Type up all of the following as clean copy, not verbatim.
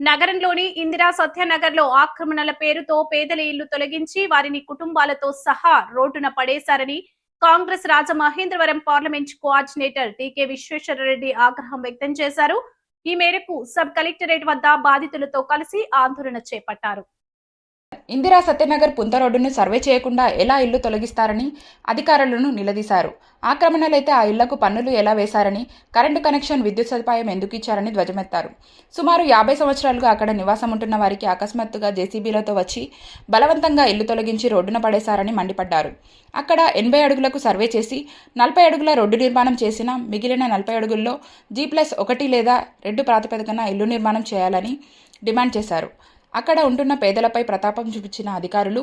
నగరంలోని ఇందిరా సత్యనగర్లో ఆక్రమణల పేరుతో పేదల ఇళ్లు తొలగించి వారిని కుటుంబాలతో సహా రోడ్డున పడేశారని కాంగ్రెస్ రాజమహేంద్రవరం పార్లమెంట్ కోఆర్డినేటర్ టీకే విశ్వేశ్వరరెడ్డి ఆగ్రహం వ్యక్తం చేశారు. ఈ మేరకు సబ్ కలెక్టరేట్ వద్ద బాధితులతో కలిసి ఆందోళన చేపట్టారు. ఇందిరా సత్యనగర్ పుంత రోడ్డును సర్వే చేయకుండా ఎలా ఇల్లు తొలగిస్తారని అధికారులను నిలదీశారు. ఆక్రమణలైతే ఆ ఇళ్లకు పన్నులు ఎలా వేశారని, కరెంటు కనెక్షన్, విద్యుత్ సదుపాయం ఎందుకు ఇచ్చారని ధ్వజమెత్తారు. సుమారు 50 సంవత్సరాలుగా అక్కడ నివాసం ఉంటున్న వారికి అకస్మాత్తుగా జేసీబీలతో వచ్చి బలవంతంగా ఇల్లు తొలగించి రోడ్డున పడేశారని మండిపడ్డారు. అక్కడ 80 అడుగులకు సర్వే చేసి 40 అడుగుల రోడ్డు నిర్మాణం చేసినా మిగిలిన 40 అడుగుల్లో G+1 లేదా 2 ప్రాతిపదికన ఇల్లు నిర్మాణం చేయాలని డిమాండ్ చేశారు. అక్కడ ఉంటున్న పేదలపై ప్రతాపం చూపించిన అధికారులు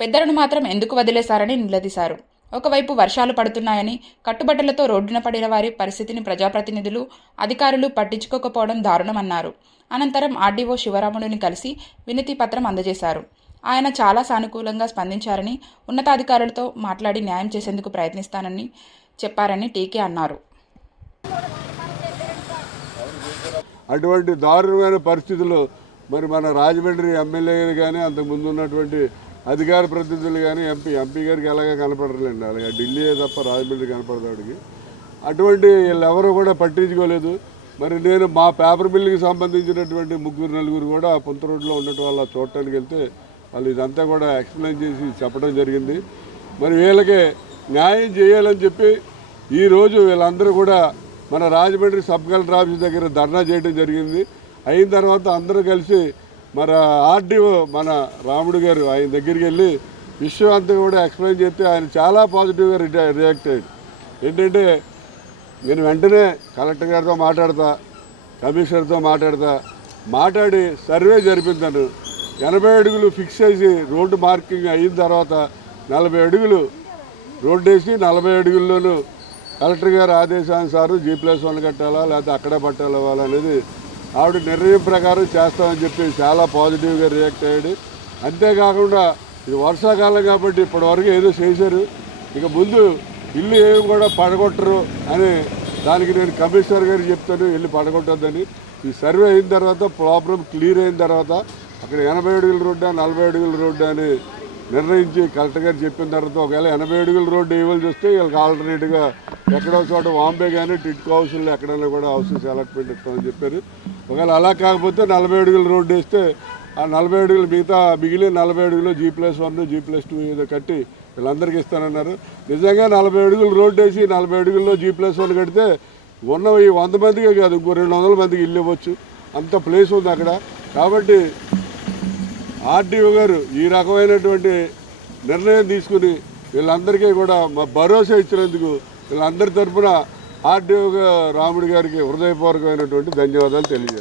పెద్దలను మాత్రం ఎందుకు వదిలేశారని నిలదీశారు. ఒకవైపు వర్షాలు పడుతున్నాయని కట్టుబట్టలతో రోడ్డున పడిన వారి పరిస్థితిని ప్రజాప్రతినిధులు, అధికారులు పట్టించుకోకపోవడం దారుణమన్నారు. అనంతరం ఆర్డీఓ శివరాముడిని కలిసి వినతి పత్రం అందజేశారు. ఆయన చాలా సానుకూలంగా స్పందించారని, ఉన్నతాధికారులతో మాట్లాడి న్యాయం చేసేందుకు ప్రయత్నిస్తానని చెప్పారని టీకే అన్నారు. అటువంటి దారుణమైన పరిస్థితుల్లో మరి మన రాజమండ్రి ఎమ్మెల్యేలు కానీ అంతకుముందు ఉన్నటువంటి అధికార ప్రతినిధులు కానీ ఎంపీ గారికి ఎలాగ కనపడలేండి. అలాగే ఢిల్లీ తప్ప రాజమండ్రి కనపడదాడికి అటువంటి వీళ్ళెవరూ కూడా పట్టించుకోలేదు. మరి నేను మా పేపర్ మిల్లుకి సంబంధించినటువంటి 3-4 కూడా పుంత రోడ్లో ఉన్నట్టు వాళ్ళ చూడటానికి వెళ్తే వాళ్ళు ఇదంతా కూడా ఎక్స్ప్లెయిన్ చేసి చెప్పడం జరిగింది. మరి వీళ్ళకి న్యాయం చేయాలని చెప్పి ఈరోజు వీళ్ళందరూ కూడా మన రాజమండ్రి సబ్ కలెక్టర్ ఆఫీస్ దగ్గర ధర్నా చేయడం జరిగింది. అయిన తర్వాత అందరూ కలిసి మన ఆర్డీఓ మన రాముడు గారు ఆయన దగ్గరికి వెళ్ళి విషయం అంతా కూడా ఎక్స్ప్లెయిన్ చేస్తే ఆయన చాలా పాజిటివ్గా రియాక్ట్ అయ్యాడు. ఏంటంటే నేను వెంటనే కలెక్టర్ గారితో మాట్లాడతా, కమిషనర్తో మాట్లాడి సర్వే జరిపించాను. 80 అడుగులు ఫిక్స్ చేసి రోడ్డు మార్కింగ్ అయిన తర్వాత 40 అడుగులు రోడ్డు వేసి 40 అడుగుల్లోనూ కలెక్టర్ గారు ఆదేశానుసారం G+1 కట్టాలా లేకపోతే అక్కడే పట్టాలా అనేది ఆవిడ నిర్ణయం ప్రకారం చేస్తామని చెప్పి చాలా పాజిటివ్గా రియాక్ట్ అయ్యాడు. అంతేకాకుండా ఇది వర్షాకాలం కాబట్టి ఇప్పటివరకు ఏదో చేశారు, ఇక ముందు ఇల్లు ఏమి కూడా పడగొట్టరు అని దానికి నేను కమిషనర్ గారికి చెప్తాను ఇల్లు పడగొట్టద్దని. ఈ సర్వే అయిన తర్వాత ప్రాబ్లం క్లియర్ అయిన తర్వాత అక్కడ 80 అడుగుల రోడ్డా 40 అడుగుల రోడ్డా అని నిర్ణయించి కలెక్టర్ గారు చెప్పిన తర్వాత ఒకవేళ 80 అడుగుల రోడ్డు ఇవ్వాల్సి వస్తే వీళ్ళకి ఆల్టర్నేట్గా ఎక్కడో చోట బాంబే కానీ టిట్కో హౌస్లో ఎక్కడైనా కూడా హౌసెస్ అలాట్మెంట్ ఇస్తామని చెప్పారు. ఒకవేళ అలా కాకపోతే 40 అడుగుల రోడ్డు వేస్తే ఆ 40 అడుగులు మిగిలిన 40 అడుగులు G+1 G+2 ఏదో కట్టి వీళ్ళందరికీ ఇస్తానన్నారు. నిజంగా 40 అడుగులు రోడ్డు వేసి 40 అడుగుల్లో G+1 కడితే ఉన్న ఈ 100 మందికే కాదు ఇంకో 200 మందికి ఇల్లు ఇవ్వచ్చు, అంత ప్లేస్ ఉంది అక్కడ. కాబట్టి ఆర్డీఓ గారు ఈ రకమైనటువంటి నిర్ణయం తీసుకుని వీళ్ళందరికీ కూడా భరోసా ఇచ్చినందుకు వీళ్ళందరి తరఫున ఆర్డీఓ రాముడి గారికి హృదయపూర్వకమైనటువంటి ధన్యవాదాలు తెలియజేస్తాను.